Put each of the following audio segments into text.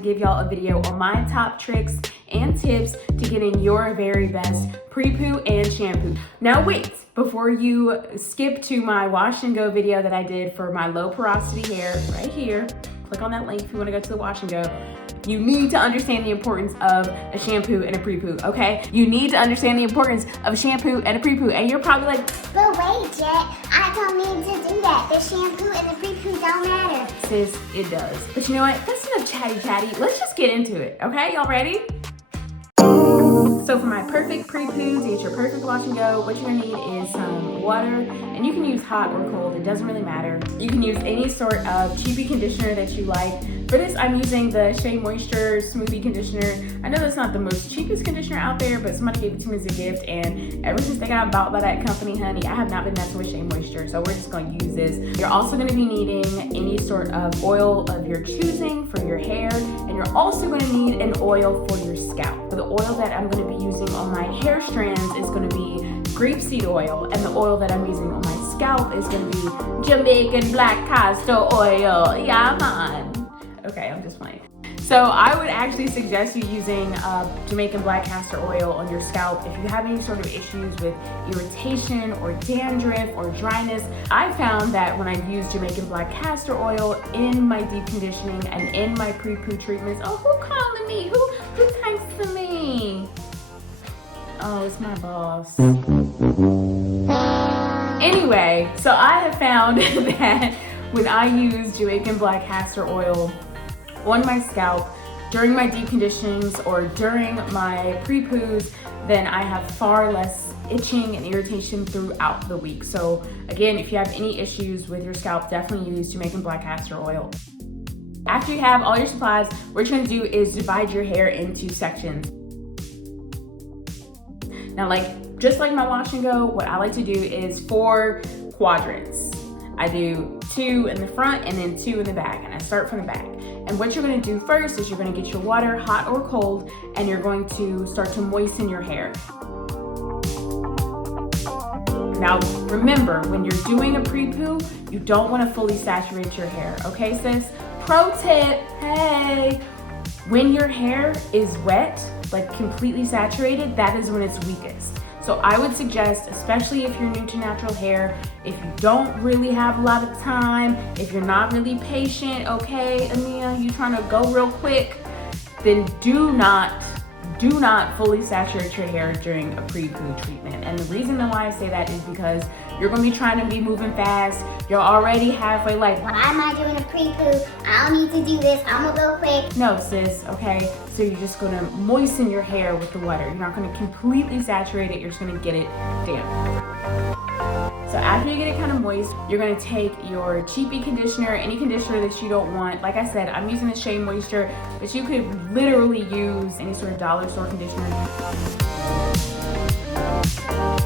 to give y'all a video on my top tricks and tips to getting your very best pre-poo and shampoo. Now wait, before you skip to my wash and go video that I did for my low porosity hair right here, click on that link if you want to go to the wash and go. You need to understand the importance of a shampoo and a pre-poo, okay? You need to understand the importance of a shampoo and a pre-poo. And you're probably like, but wait, Jet, I don't need to do that. The shampoo and the pre-poo don't matter. sis, it does. But you know what? That's enough chatty. Let's just get into it, okay? Y'all ready? So for my perfect pre-poo, to get your perfect wash and go, what you're gonna need is some water, and you can use hot or cold, it doesn't really matter. You can use any sort of cheapy conditioner that you like. For this, I'm using the Shea Moisture Smoothie Conditioner. I know that's not the most cheapest conditioner out there, but somebody gave it to me as a gift, and ever since they got bought by that company, honey, I have not been messing with Shea Moisture, so we're just gonna use this. You're also gonna be needing any sort of oil of your choosing for your hair, and you're also gonna need an oil for your scalp. The oil that I'm gonna be using on my hair strands is gonna be grapeseed oil, and the oil that I'm using on my scalp is gonna be Jamaican black castor oil. Yeah, man. Okay, I'm just playing. So I would actually suggest you using Jamaican black castor oil on your scalp if you have any sort of issues with irritation or dandruff or dryness. I found that when I use Jamaican black castor oil in my deep conditioning and in my pre-poo treatments, oh, who calling me? Who thanks to me? Oh, it's my boss. Anyway, so I have found that when I use Jamaican black castor oil on my scalp during my deep conditionings or during my pre-poos, then I have far less itching and irritation throughout the week. So again, if you have any issues with your scalp, definitely use Jamaican black castor oil. After you have all your supplies, what you're gonna do is divide your hair into sections. Now, just like my wash and go, what I like to do is 4 quadrants. I do 2 in the front and then 2 in the back, and I start from the back. And what you're gonna do first is you're gonna get your water, hot or cold, and you're going to start to moisten your hair. Now, remember, when you're doing a pre-poo, you don't wanna fully saturate your hair, okay, sis? Pro tip, hey! When your hair is wet, completely saturated, that is when it's weakest. So I would suggest, especially if you're new to natural hair, if you don't really have a lot of time, if you're not really patient, okay, Amia, you trying to go real quick, then do not fully saturate your hair during a pre-poo treatment. And the reason why I say that is because you're gonna be trying to be moving fast. You're already halfway why am I doing a pre-poo? I don't need to do this, I'm gonna go quick. No, sis, okay? So you're just gonna moisten your hair with the water. You're not gonna completely saturate it, you're just gonna get it damp. So after you get it kind of moist, you're gonna take your cheapy conditioner, any conditioner that you don't want. Like I said, I'm using the Shea Moisture, but you could literally use any sort of dollar store conditioner.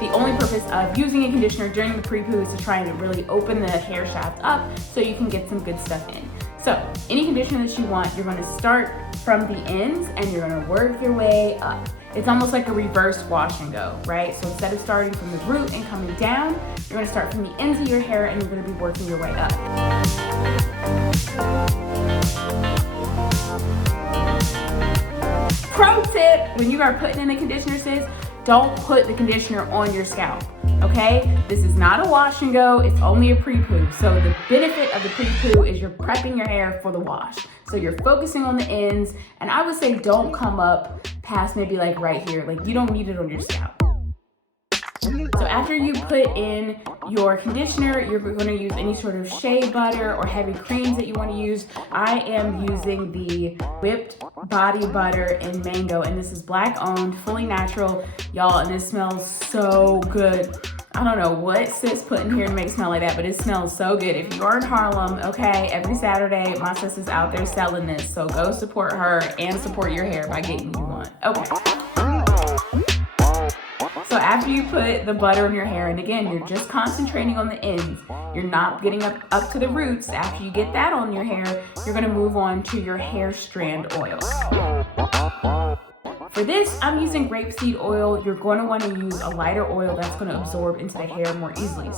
The only purpose of using a conditioner during the pre-poo is to try and really open the hair shaft up so you can get some good stuff in. So any conditioner that you want, you're gonna start from the ends and you're gonna work your way up. It's almost like a reverse wash and go, right? So instead of starting from the root and coming down, you're gonna start from the ends of your hair and you're gonna be working your way up. Pro tip, when you are putting in the conditioner, sis, don't put the conditioner on your scalp, okay? This is not a wash and go, it's only a pre-poo. So the benefit of the pre-poo is you're prepping your hair for the wash. So you're focusing on the ends, and I would say don't come up past maybe right here. You don't need it on your scalp. So after you put in your conditioner, you're gonna use any sort of shea butter or heavy creams that you wanna use. I am using the whipped body butter in mango, and this is black owned, fully natural, y'all, and this smells so good. I don't know what sis put in here to make it smell like that, but it smells so good. If you are in Harlem, okay, every Saturday, my sis is out there selling this, so go support her and support your hair by getting you one. Okay. So after you put the butter in your hair, and again, you're just concentrating on the ends. You're not getting up to the roots. After you get that on your hair, you're gonna move on to your hair strand oil. For this, I'm using grapeseed oil. You're going to want to use a lighter oil that's going to absorb into the hair more easily.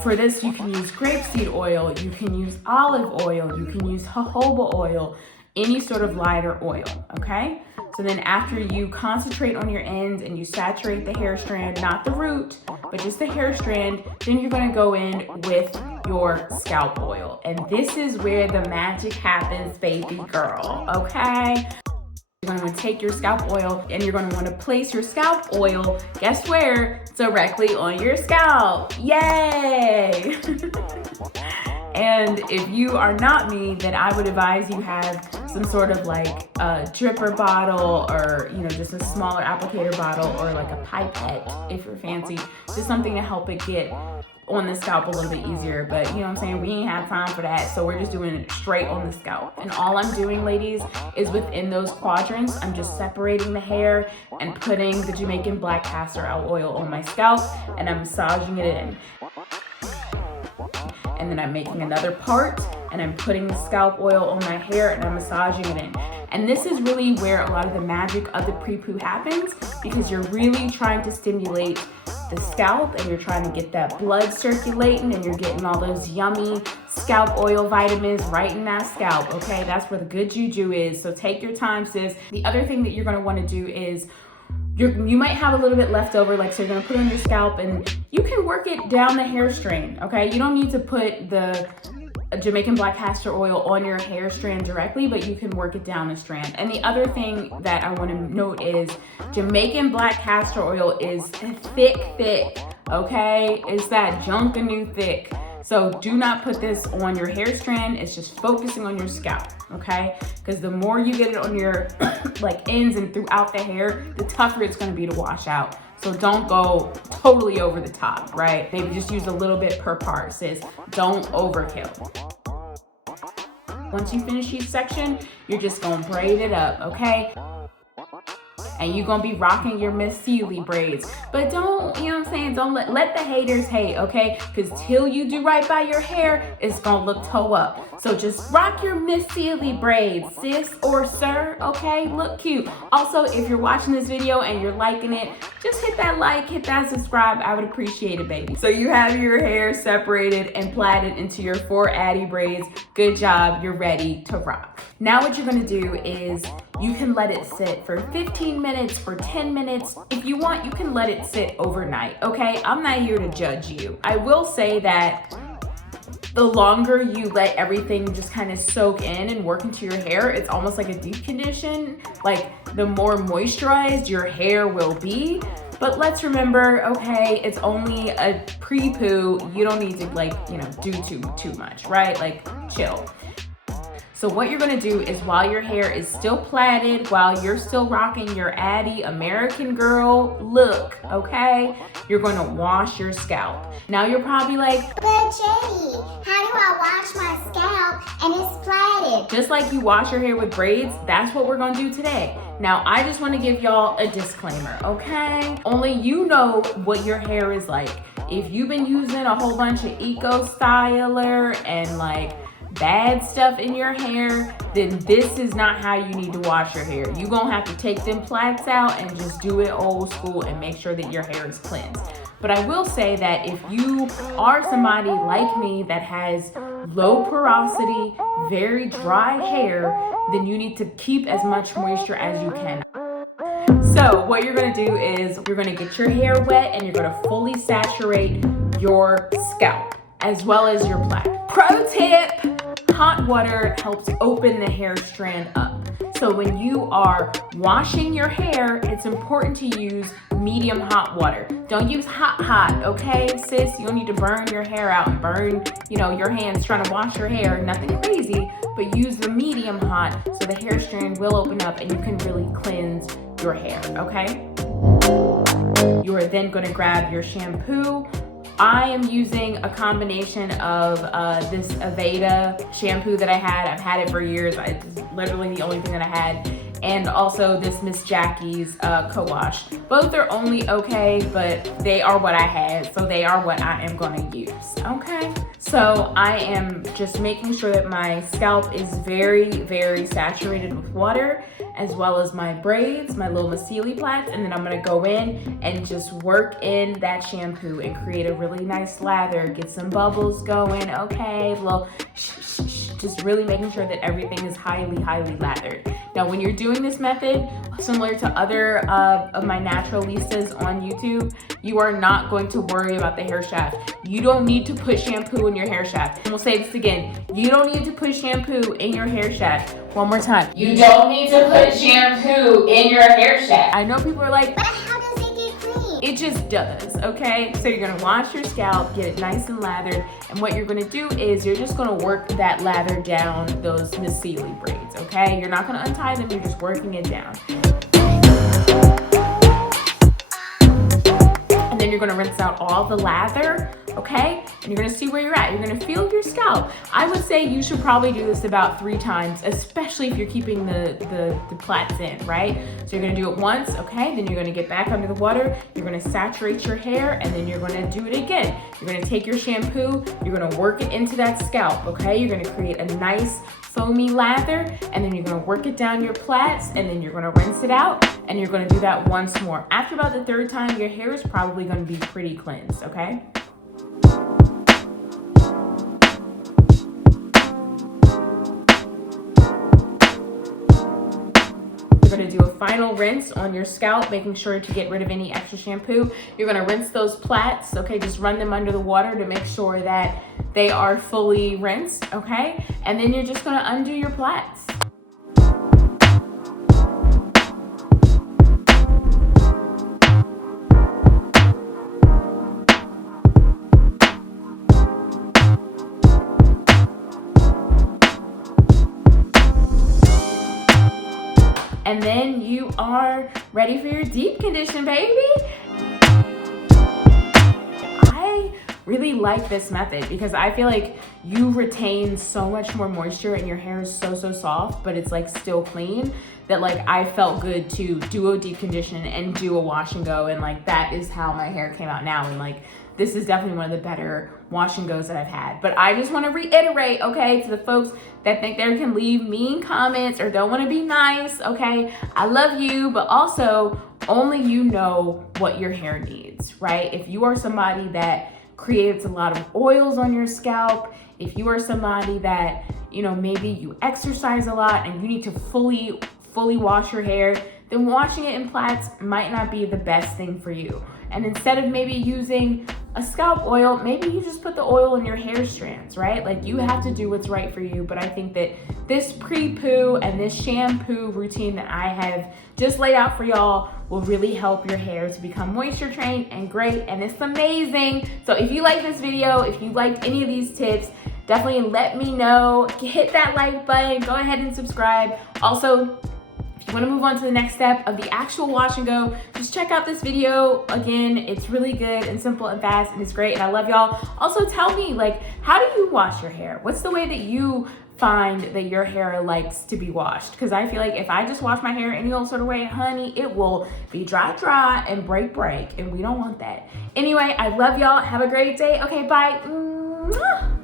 For this, you can use grapeseed oil, you can use olive oil, you can use jojoba oil. any sort of lighter oil, okay? So then after you concentrate on your ends and you saturate the hair strand, not the root, but just the hair strand, then you're gonna go in with your scalp oil. And this is where the magic happens, baby girl, okay? You're going to take your scalp oil and you're going to want to place your scalp oil, guess where? Directly on your scalp. Yay! And if you are not me, then I would advise you have some sort of like a dripper bottle, or just a smaller applicator bottle, or like a pipette if you're fancy, just something to help it get on the scalp a little bit easier. But you know what I'm saying, we ain't have time for that, so we're just doing it straight on the scalp. And all I'm doing, ladies, is within those quadrants, I'm just separating the hair and putting the Jamaican black castor oil on my scalp, and I'm massaging it in. And then I'm making another part and I'm putting the scalp oil on my hair and I'm massaging it in. And this is really where a lot of the magic of the pre-poo happens, because you're really trying to stimulate the scalp and you're trying to get that blood circulating, and you're getting all those yummy scalp oil vitamins right in that scalp, okay? That's where the good juju is. So take your time, sis. The other thing that you're gonna wanna do is you might have a little bit left over, like, so you're gonna put it on your scalp and you can work it down the hair strand, okay? You don't need to put the Jamaican black castor oil on your hair strand directly, but you can work it down the strand. And the other thing that I wanna note is Jamaican black castor oil is thick, okay? It's that junkanoo thick. So do not put this on your hair strand. It's just focusing on your scalp, okay? Because the more you get it on your like ends and throughout the hair, the tougher it's gonna be to wash out. So don't go totally over the top, right? Maybe just use a little bit per part, sis. Don't overkill. Once you finish each section, you're just gonna braid it up, okay? And you're gonna be rocking your Miss Sealy braids. But don't, you know what I'm saying, don't let the haters hate, okay? Because till you do right by your hair, it's gonna look toe up. So just rock your Miss Sealy braids, sis or sir, okay? Look cute. Also, if you're watching this video and you're liking it, just hit that like, hit that subscribe. I would appreciate it, baby. So you have your hair separated and plaited into your 4 Addy braids. Good job, you're ready to rock. Now what you're gonna do is you can let it sit for 15 minutes or 10 minutes. If you want, you can let it sit overnight, okay? I'm not here to judge you. I will say that the longer you let everything just kind of soak in and work into your hair, it's almost like a deep condition. Like, the more moisturized your hair will be. But let's remember, okay, it's only a pre-poo. You don't need to do too much, right? Like, chill. So what you're gonna do is, while your hair is still plaited, while you're still rocking your Addy American Girl look, okay, you're gonna wash your scalp. Now you're probably like, but Jenny, how do I wash my scalp and it's plaited? Just like you wash your hair with braids, that's what we're gonna do today. Now, I just wanna give y'all a disclaimer, okay? Only you know what your hair is like. If you've been using a whole bunch of eco styler and like bad stuff in your hair, then this is not how you need to wash your hair. You're gonna have to take them plaits out and just do it old school and make sure that your hair is cleansed. But I will say that if you are somebody like me that has low porosity, very dry hair, then you need to keep as much moisture as you can. So what you're gonna do is you're gonna get your hair wet and you're gonna fully saturate your scalp as well as your plait. Pro tip, hot water helps open the hair strand up. So when you are washing your hair, it's important to use medium hot water. Don't use hot, okay, sis? You don't need to burn your hair out and burn, your hands trying to wash your hair. Nothing crazy, but use the medium hot so the hair strand will open up and you can really cleanse your hair, okay? You are then gonna grab your shampoo. I am using a combination of this Aveda shampoo that I had. I've had it for years. It's literally the only thing that I had. And also this Miss Jackie's co-wash. Both are only okay, but they are what I had, so they are what I am gonna use, okay? So I am just making sure that my scalp is very, very saturated with water, as well as my braids, my little Miss Sealy plaits, and then I'm gonna go in and just work in that shampoo and create a really nice lather, get some bubbles going, okay? A little just really making sure that everything is highly lathered. Now, when you're doing this method, similar to other of my naturalistas on YouTube, you are not going to worry about the hair shaft. You don't need to put shampoo in your hair shaft. And we'll say this again. You don't need to put shampoo in your hair shaft. One more time. You don't need to put shampoo in your hair shaft. I know people are like, But how does it get clean? it just does, okay? So you're gonna wash your scalp, get it nice and lathered, and what you're gonna do is you're just gonna work that lather down those mycelium braids, okay? You're not gonna untie them, you're just working it down. And then you're gonna rinse out all the lather, okay? And you're gonna see where you're at. You're gonna feel your scalp. I would say you should probably do this about 3 times, especially if you're keeping the plaits in, right? So you're gonna do it once, okay? Then you're gonna get back under the water, you're gonna saturate your hair, and then you're gonna do it again. You're gonna take your shampoo, you're gonna work it into that scalp, okay? You're gonna create a nice foamy lather, and then you're gonna work it down your plaits, and then you're gonna rinse it out, and you're gonna do that once more. After about the 3rd time, your hair is probably gonna be pretty cleansed, okay? You're gonna do a final rinse on your scalp, making sure to get rid of any extra shampoo. You're gonna rinse those plaits, okay? Just run them under the water to make sure that they are fully rinsed, okay? And then you're just gonna undo your plaits. And then you are ready for your deep condition, baby. I really like this method because I feel like you retain so much more moisture and your hair is so soft, but it's like still clean, that like I felt good to do a deep condition and do a wash and go, and like that is how my hair came out now. And like this is definitely one of the better wash and goes that I've had. But I just want to reiterate, okay, to the folks that think they can leave mean comments or don't want to be nice, okay, I love you, but also only you know what your hair needs, right? If you are somebody that creates a lot of oils on your scalp, if you are somebody that, you know, maybe you exercise a lot and you need to fully wash your hair, then washing it in plaits might not be the best thing for you. And instead of maybe using a scalp oil, maybe you just put the oil in your hair strands, right? Like you have to do what's right for you. But I think that this pre-poo and this shampoo routine that I have just laid out for y'all will really help your hair to become moisture trained and great. And it's amazing. So if you like this video, if you liked any of these tips, definitely let me know. Hit that like button, go ahead and subscribe. Also, if you want to move on to the next step of the actual wash and go, just check out this video. Again, it's really good and simple and fast and it's great and I love y'all. Also tell me, like, how do you wash your hair? What's the way that you find that your hair likes to be washed? Because I feel like if I just wash my hair any old sort of way, honey, it will be dry and break and we don't want that. Anyway, I love y'all. Have a great day. Okay, bye. Mwah.